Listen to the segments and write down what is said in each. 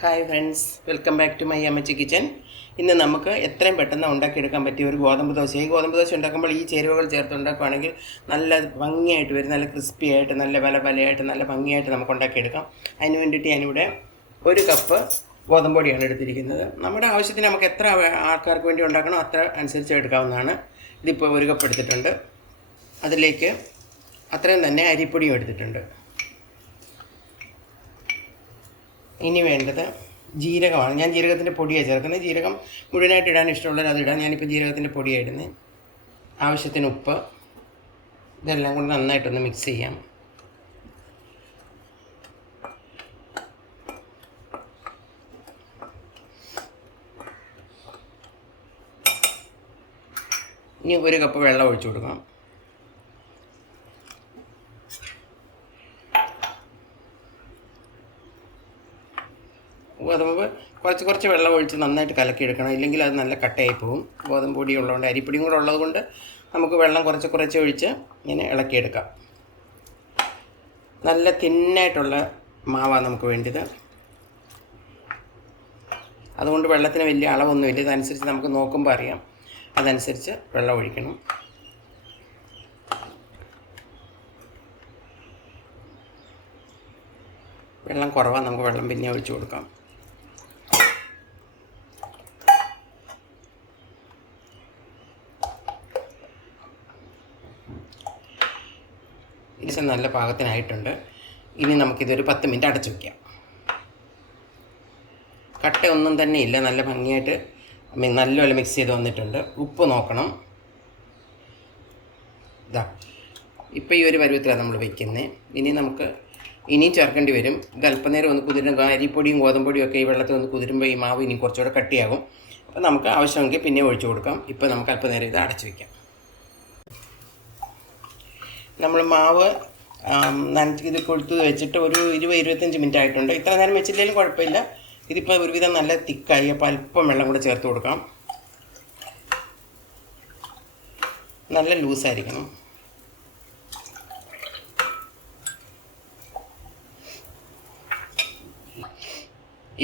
Hi friends welcome back to my Ammachi kitchen ഇന്ന് നമുക്ക് എത്രയും പെട്ടെന്ന് ഉണ്ടാക്കിയെടുക്കാൻ പറ്റിയ ഒരു ഗോതമ്പ് ദോശ. ഈ ഗോതമ്പ് ദോശ ഉണ്ടാക്കുമ്പോൾ ഈ ചേരുവകൾ ചേർത്ത് ഉണ്ടാക്കുകയാണെങ്കിൽ നല്ല ഭംഗിയായിട്ട് വരും. നല്ല ക്രിസ്പി ആയിട്ട് നല്ല വില വിലയായിട്ട് നല്ല ഭംഗിയായിട്ട് നമുക്ക് ഉണ്ടാക്കിയെടുക്കാം. അതിന് വേണ്ടിയിട്ട് ഞാനിവിടെ ഒരു കപ്പ് ഗോതമ്പ് പൊടിയാണ് എടുത്തിരിക്കുന്നത്. നമ്മുടെ ആവശ്യത്തിന് നമുക്ക് എത്ര ആൾക്കാർക്ക് വേണ്ടി ഉണ്ടാക്കണോ അത്ര അനുസരിച്ച് എടുക്കാവുന്നതാണ്. ഇതിപ്പോൾ ഒരു കപ്പ് എടുത്തിട്ടുണ്ട്. അതിലേക്ക് അത്രയും തന്നെ അരിപ്പൊടിയും എടുത്തിട്ടുണ്ട്. ഇനി വേണ്ടത് ജീരകമാണ്. ഞാൻ ജീരകത്തിന്റെ പൊടിയാണ് ചേർക്കുന്നത്. ജീരകം മുഴുവനായിട്ട് ഇടാൻ ഇഷ്ടമുള്ളവർ അത് ഇടാം. ഞാനിപ്പോൾ ജീരകത്തിന്റെ പൊടിയാണ് ആവശ്യത്തിന് ഉപ്പ്. ഇതെല്ലാം കൂടി നന്നായിട്ടൊന്ന് മിക്സ് ചെയ്യാം. ഇനി ഒരു കപ്പ് വെള്ളം ഒഴിച്ചു കൊടുക്കാം ഗോതമ്പ് കുറച്ച് കുറച്ച് വെള്ളം ഒഴിച്ച് നന്നായിട്ട് കലക്കിയെടുക്കണം. ഇല്ലെങ്കിൽ അത് നല്ല കട്ടയായി പോകും. ഗോതമ്പ് പൊടി ഉള്ളതുകൊണ്ട് അരിപ്പൊടിയും കൂടെ ഉള്ളതുകൊണ്ട് നമുക്ക് വെള്ളം കുറച്ച് കുറച്ച് ഒഴിച്ച് ഇങ്ങനെ ഇളക്കിയെടുക്കാം. നല്ല തിന്നായിട്ടുള്ള മാവാണ് നമുക്ക് വേണ്ടത്. അതുകൊണ്ട് വെള്ളത്തിന് വലിയ അളവൊന്നുമില്ല. ഇതനുസരിച്ച് നമുക്ക് നോക്കുമ്പോൾ അറിയാം. അതനുസരിച്ച് വെള്ളം ഒഴിക്കണം. വെള്ളം കുറവാണ് നമുക്ക് വെള്ളം പിന്നെ ഒഴിച്ചു കൊടുക്കാം. ഇത് നല്ല പാകത്തിനായിട്ടുണ്ട്. ഇനി നമുക്കിതൊരു പത്ത് മിനിറ്റ് അടച്ചു വയ്ക്കാം കട്ട ഒന്നും തന്നെ ഇല്ല. നല്ല ഭംഗിയായിട്ട് നല്ലപോലെ മിക്സ് ചെയ്ത് വന്നിട്ടുണ്ട്. ഉപ്പ് നോക്കണം. ഇതാ ഇപ്പോൾ ഈ ഒരു പരുവത്തിലാണ് നമ്മൾ വയ്ക്കുന്നത് ഇനി നമുക്ക് ഇനിയും ചേർക്കേണ്ടി വരും. ഇത് അല്പനേരം ഒന്ന് കുതിരുമ്പോൾ അരിപ്പൊടിയും ഗോതമ്പൊടിയും ഒക്കെ ഈ വെള്ളത്തിൽ ഒന്ന് കുതിരുമ്പോൾ ഈ മാവ് ഇനി കുറച്ചുകൂടെ കട്ടിയാകും. അപ്പോൾ നമുക്ക് ആവശ്യമെങ്കിൽ പിന്നെ ഒഴിച്ചു കൊടുക്കാം. ഇപ്പോൾ നമുക്ക് അല്പനേരം ഇത് അടച്ചു വയ്ക്കാം നമ്മൾ മാവ് നനച്ച് ഇത് കൊഴുത്ത് വെച്ചിട്ട് ഒരു ഇരുപത് ഇരുപത്തഞ്ച് മിനിറ്റ് ആയിട്ടുണ്ട്. ഇത്ര നേരം വെച്ചില്ലെങ്കിലും കുഴപ്പമില്ല. ഇതിപ്പോൾ ഒരുവിധം നല്ല തിക്കായി അപ്പോൾ അല്പം വെള്ളം കൂടെ ചേർത്ത് കൊടുക്കാം നല്ല ലൂസായിരിക്കണം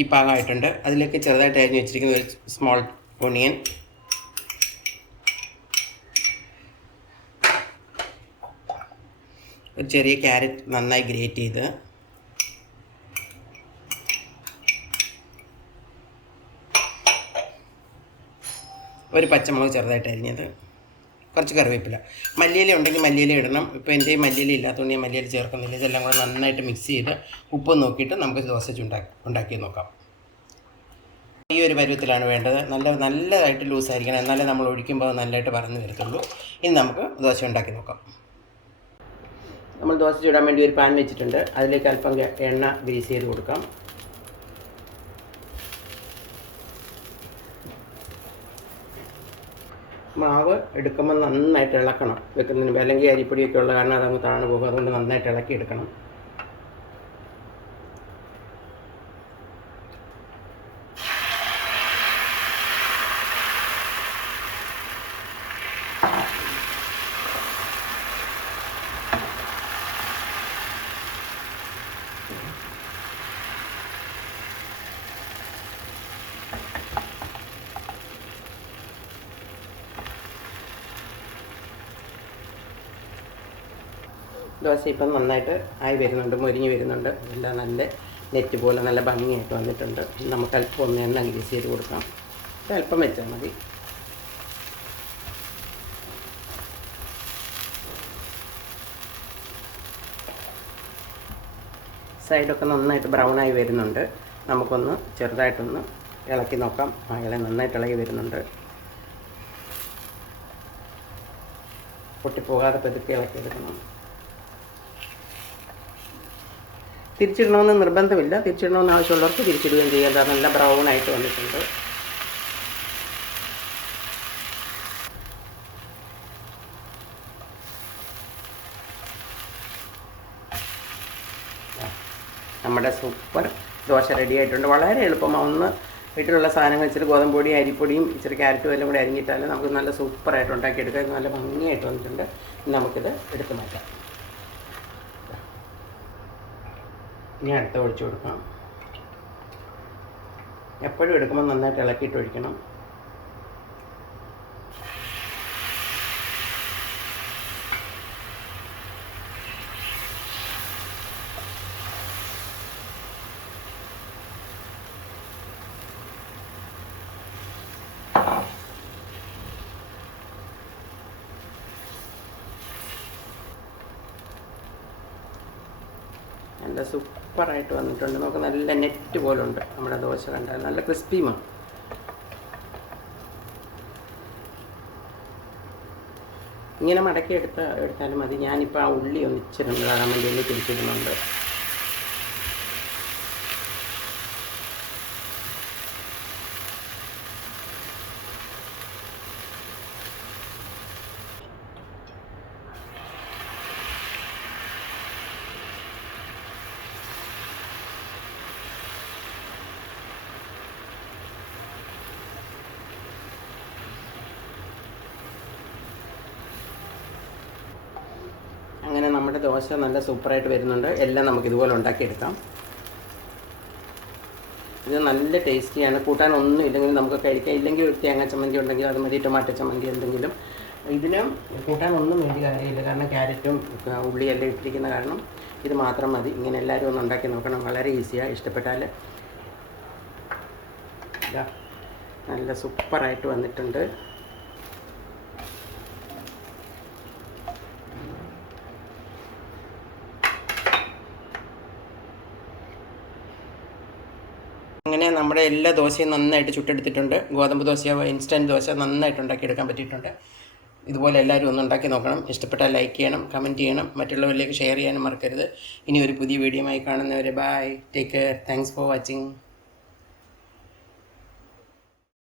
ഈ പാകമായിട്ടുണ്ട് അതിലേക്ക് ചെറുതായിട്ട് അരിഞ്ഞ് വെച്ചിരിക്കുന്ന ഒരു സ്മോൾ ഓണിയൻ ഒരു ചെറിയ ക്യാരറ്റ് നന്നായി ഗ്രേറ്റ് ചെയ്ത്. ഒരു പച്ചമുളക് ചെറുതായിട്ട് അരിഞ്ഞത്. കുറച്ച് കറിവേപ്പില. മല്ലിയില ഉണ്ടെങ്കിൽ മല്ലിയില ഇടണം. ഇപ്പോൾ എന്റെ മല്ലിയില ഇല്ലാത്തതുകൊണ്ട് ഞാൻ മല്ലിയില ചേർക്കുന്നില്ല. ഇതെല്ലാം കൂടെ നന്നായിട്ട് മിക്സ് ചെയ്ത് ഉപ്പ് നോക്കിയിട്ട് നമുക്ക് ദോശ ഉണ്ടാക്കി ഉണ്ടാക്കി നോക്കാം. ഈ ഒരു പരുവത്തിലാണ് വേണ്ടത്. നല്ല നല്ലതായിട്ട് ലൂസായിരിക്കണം. എന്നാലേ നമ്മൾ ഒഴിക്കുമ്പോൾ നല്ലതായിട്ട് പറഞ്ഞു വരത്തുള്ളൂ. ഇനി നമുക്ക് ദോശ ഉണ്ടാക്കി നോക്കാം. നമ്മൾ ദോശ ചൂടാൻ വേണ്ടി ഒരു പാൻ വെച്ചിട്ടുണ്ട്. അതിലേക്ക് അല്പം എണ്ണ ഗ്രീസ് ചെയ്ത് കൊടുക്കാം. മാവ് എടുക്കുമ്പോൾ നന്നായിട്ട് ഇളക്കണം. വെക്കുന്നതിന് അല്ലെങ്കിൽ അരിപ്പൊടിയൊക്കെ ഉള്ള കാരണം അതങ്ങ് താണു പോകും അതുകൊണ്ട് നന്നായിട്ട് ഇളക്കി എടുക്കണം ദോശ ഇപ്പം നന്നായിട്ട് ആയി വരുന്നുണ്ട് മുരിഞ്ഞ് വരുന്നുണ്ട്. എല്ലാം നല്ല നെറ്റ് പോലെ നല്ല ഭംഗിയായിട്ട് വന്നിട്ടുണ്ട്. നമുക്ക് അല്പം ഒന്ന് എണ്ണ ഗ്രീസ് ചെയ്ത് കൊടുക്കാം. അല്പം വെച്ചാൽ മതി. സൈഡൊക്കെ നന്നായിട്ട് ബ്രൗൺ ആയി വരുന്നുണ്ട്. നമുക്കൊന്ന് ചെറുതായിട്ടൊന്ന് ഇളക്കി നോക്കാം. ആ ഇല നന്നായിട്ട് ഇളകി വരുന്നുണ്ട്. പൊട്ടിപ്പോകാതെ പതുക്കെ ഇളക്കി എടുക്കണം. തിരിച്ചിടണമെന്ന് നിർബന്ധമില്ല. തിരിച്ചിടണമെന്ന് ആവശ്യമുള്ളവർക്ക് തിരിച്ചിടുകയും ചെയ്യാം. നല്ല ബ്രൗൺ ആയിട്ട് വന്നിട്ടുണ്ട്. നമ്മുടെ സൂപ്പർ ദോശ റെഡി ആയിട്ടുണ്ട്. വളരെ എളുപ്പമാണ്. ഒന്ന് വീട്ടിലുള്ള സാധനങ്ങൾ ഇച്ചിരി ഗോതമ്പൊടിയും അരിപ്പൊടിയും ഇച്ചിരി ക്യാരറ്റും എല്ലാം കൂടി അരിഞ്ഞിട്ടാൽ നമുക്ക് നല്ല സൂപ്പറായിട്ട് ഉണ്ടാക്കിയെടുക്കാം നല്ല ഭംഗിയായിട്ട് വന്നിട്ടുണ്ട്. നമുക്കിത് എടുത്ത് മാറ്റാം. ഇനി അടുത്ത ഒഴിച്ചു കൊടുക്കാം. എപ്പോഴും എടുക്കുമ്പോൾ നന്നായിട്ട് ഇളക്കിയിട്ട് ഒഴിക്കണം. നല്ല സൂപ്പറായിട്ട് വന്നിട്ടുണ്ട്. നമുക്ക് നല്ല നെറ്റ് പോലുണ്ട്. നമ്മുടെ ദോശ കണ്ടാൽ നല്ല ക്രിസ്പിയുമാണ് ഇങ്ങനെ മടക്കി എടുത്ത എടുത്താലും മതി. ഞാനിപ്പോൾ ആ ഉള്ളി ഒന്ന് ഇച്ചിരി വേണ്ടി ഉള്ളി തിരിച്ചിടുന്നുണ്ട് നമ്മുടെ ദോശ നല്ല സൂപ്പറായിട്ട് വരുന്നുണ്ട്. എല്ലാം നമുക്ക് ഇതുപോലെ ഉണ്ടാക്കിയെടുക്കാം. ഇത് നല്ല ടേസ്റ്റിയാണ്. കൂട്ടാൻ ഒന്നും ഇല്ലെങ്കിൽ നമുക്ക് കഴിക്കാം. ഇല്ലെങ്കിൽ ഒരു തേങ്ങ ചമ്മന്തി ഉണ്ടെങ്കിൽ അത് മതി ടൊമാറ്റോ ചമ്മന്തി എന്തെങ്കിലും. ഇതിന് കൂട്ടാൻ ഒന്നും വേണ്ടി കാര്യമില്ല. കാരണം ക്യാരറ്റും ഉള്ളിയെല്ലാം ഇട്ടിരിക്കുന്ന കാരണം ഇത് മാത്രം മതി. ഇങ്ങനെ എല്ലാവരും ഒന്ന് ഉണ്ടാക്കി നോക്കണം. വളരെ ഈസിയാണ് ഇഷ്ടപ്പെട്ടാൽ. നല്ല സൂപ്പറായിട്ട് വന്നിട്ടുണ്ട്. നമ്മുടെ എല്ലാ ദോശയും നന്നായിട്ട് ചുട്ടെടുത്തിട്ടുണ്ട്. ഗോതമ്പ് ദോശയോ ഇൻസ്റ്റന്റ് ദോശ നന്നായിട്ട് ഉണ്ടാക്കിയെടുക്കാൻ പറ്റിയിട്ടുണ്ട്. ഇതുപോലെ എല്ലാവരും ഒന്ന് ഉണ്ടാക്കി നോക്കണം. ഇഷ്ടപ്പെട്ടാൽ ലൈക്ക് ചെയ്യണം കമന്റ് ചെയ്യണം. മറ്റുള്ളവരിലേക്ക് ഷെയർ ചെയ്യാനും മറക്കരുത്. ഇനി ഒരു പുതിയ വീഡിയോ ആയി കാണുന്നവരെ bye take care thanks for watching